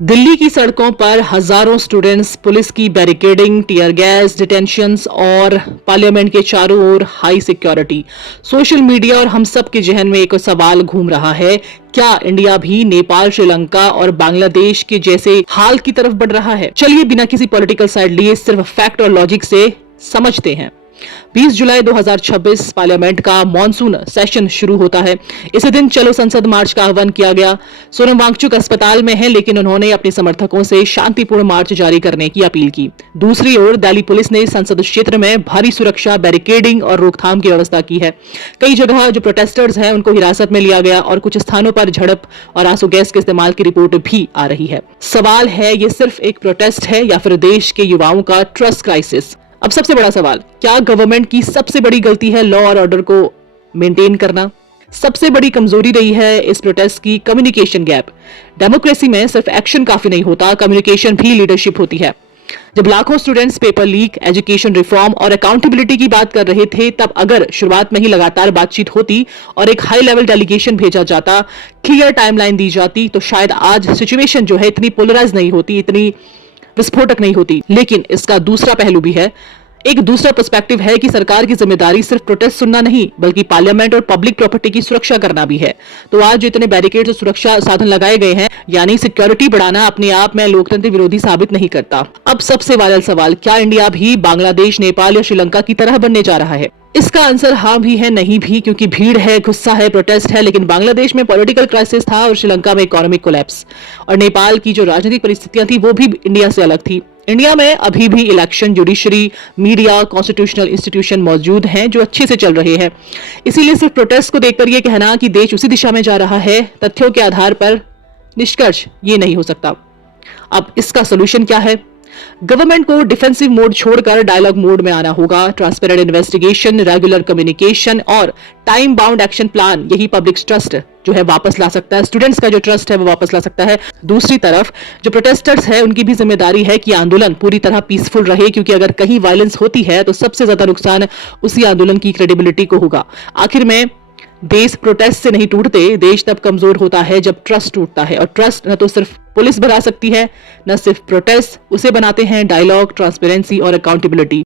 दिल्ली की सड़कों पर हजारों स्टूडेंट्स, पुलिस की बैरिकेडिंग, टीयर गैस, डिटेंशंस और पार्लियामेंट के चारों ओर हाई सिक्योरिटी। सोशल मीडिया और हम सब के जहन में एक सवाल घूम रहा है, क्या इंडिया भी नेपाल, श्रीलंका और बांग्लादेश के जैसे हाल की तरफ बढ़ रहा है? चलिए बिना किसी पॉलिटिकल साइड लिए सिर्फ फैक्ट और लॉजिक से समझते हैं। 20 जुलाई 2026 पार्लियामेंट का मॉनसून सेशन शुरू होता है। इसी दिन चलो संसद मार्च का आह्वान किया गया। सोनम वांगचुक अस्पताल में है, लेकिन उन्होंने अपने समर्थकों से शांतिपूर्ण मार्च जारी करने की अपील की। दूसरी ओर दिल्ली पुलिस ने संसद क्षेत्र में भारी सुरक्षा, बैरिकेडिंग और रोकथाम की व्यवस्था की है। कई जगह जो प्रोटेस्टर्स हैं उनको हिरासत में लिया गया और कुछ स्थानों पर झड़प और आंसू गैस के इस्तेमाल की रिपोर्ट भी आ रही है। सवाल है, ये सिर्फ एक प्रोटेस्ट है या फिर देश के युवाओं का ट्रस्ट क्राइसिस? अब सबसे बड़ा सवाल, क्या गवर्नमेंट की सबसे बड़ी गलती है लॉ और ऑर्डर को मेंटेन करना? सबसे बड़ी कमजोरी रही है इस प्रोटेस्ट की कम्युनिकेशन गैप। डेमोक्रेसी में सिर्फ एक्शन काफी नहीं होता, कम्युनिकेशन भी लीडरशिप होती है। जब लाखों students paper leak, education reform और अकाउंटेबिलिटी की बात कर रहे थे, तब अगर शुरुआत में ही लगातार बातचीत होती और एक हाई लेवल डेलीगेशन भेजा जाता, क्लियर टाइमलाइन दी जाती, तो शायद आज सिचुएशन जो है इतनी पोलराइज नहीं होती, इतनी विस्फोटक नहीं होती। लेकिन इसका दूसरा पहलू भी है। एक दूसरा पर्सपेक्टिव है कि सरकार की जिम्मेदारी सिर्फ प्रोटेस्ट सुनना नहीं, बल्कि पार्लियामेंट और पब्लिक प्रॉपर्टी की सुरक्षा करना भी है। तो आज जितने बैरिकेड्स और सुरक्षा साधन लगाए गए हैं, यानी सिक्योरिटी बढ़ाना अपने आप में लोकतंत्र विरोधी साबित नहीं करता। अब सबसे वायरल सवाल, क्या इंडिया भी बांग्लादेश, नेपाल या श्रीलंका की तरह बनने जा रहा है? इसका आंसर हाँ भी है, नहीं भी, क्योंकि भीड़ है, गुस्सा है, प्रोटेस्ट है, लेकिन बांग्लादेश में पॉलिटिकल क्राइसिस था और श्रीलंका में इकोनॉमिक कोलैप्स, और नेपाल की जो राजनीतिक परिस्थितियां थी वो भी इंडिया से अलग थी। इंडिया में अभी भी election, judiciary, media, constitutional institution मौजूद हैं जो अच्छे से चल रहे हैं। इसीलिए सिर्फ प्रोटेस्ट को देखकर यह कहना कि देश उसी दिशा में जा रहा है, तथ्यों के आधार पर निष्कर्ष ये नहीं हो सकता। अब इसका सोल्यूशन क्या है? गवर्नमेंट को डिफेंसिव मोड छोड़कर डायलॉग मोड में आना होगा। ट्रांसपेरेंट इन्वेस्टिगेशन, रेगुलर कम्युनिकेशन और टाइम बाउंड एक्शन प्लान, यही पब्लिक ट्रस्ट जो है वापस ला सकता है, स्टूडेंट्स का जो ट्रस्ट है वो वापस ला सकता है। दूसरी तरफ जो प्रोटेस्टर्स है उनकी भी जिम्मेदारी है कि आंदोलन पूरी तरह पीसफुल रहे, क्योंकि अगर कहीं वायलेंस होती है तो सबसे ज्यादा नुकसान उसी आंदोलन की क्रेडिबिलिटी को होगा। आखिर में देश प्रोटेस्ट से नहीं टूटते, देश तब कमजोर होता है जब ट्रस्ट टूटता है, और ट्रस्ट न तो सिर्फ पुलिस बना सकती है, न सिर्फ प्रोटेस्ट, उसे बनाते हैं डायलॉग, ट्रांसपेरेंसी और अकाउंटेबिलिटी।